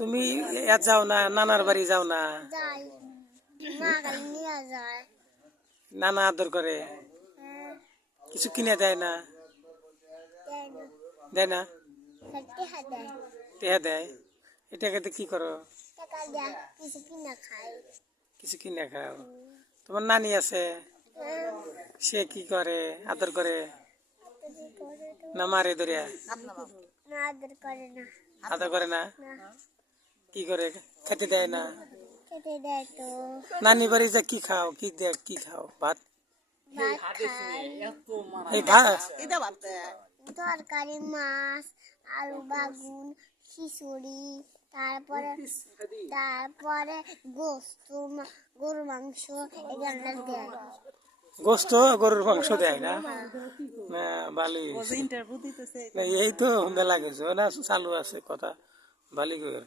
তুমি ইয়াত যাও না, নানার বাড়ি যাও না? যাই, মা খালি নিয়ে যায়। নানা আদর করে, হ্যাঁ, কিছু কিনে দেয় না? দেয় না, দেয় না? টেহা দেয়। টেহা দেয়। এটাকে কি করো? টাকা দেয়, কিছু কিনা খাই। কিছু কিনে খাও। তোমার নানি আছে, হ্যাঁ, সে কি করে? আদর করে আদর করে তো। না মারে ধরিয়া? না, আদর করে না। আদর করে না? না, কি করে? খেতে দেয় না? খেতে দেয় তো। নানি বাড়ি যা কি খাও? কি দেয়? কি খাও? ভাত? ভাত খাই, এই ভাত? তরকারি, মাছ, আলু বাগুন, খিচুড়ি, তারপরে তারপরে গোস্ত, গরুর মাংস এগুলো দেয়। গোস্ত গরুর মাংস দেয় না? না, ভালোই হয়েছে। না, এই তো বেলা গেছে না, চালু আছে কথা, ভালোই করে।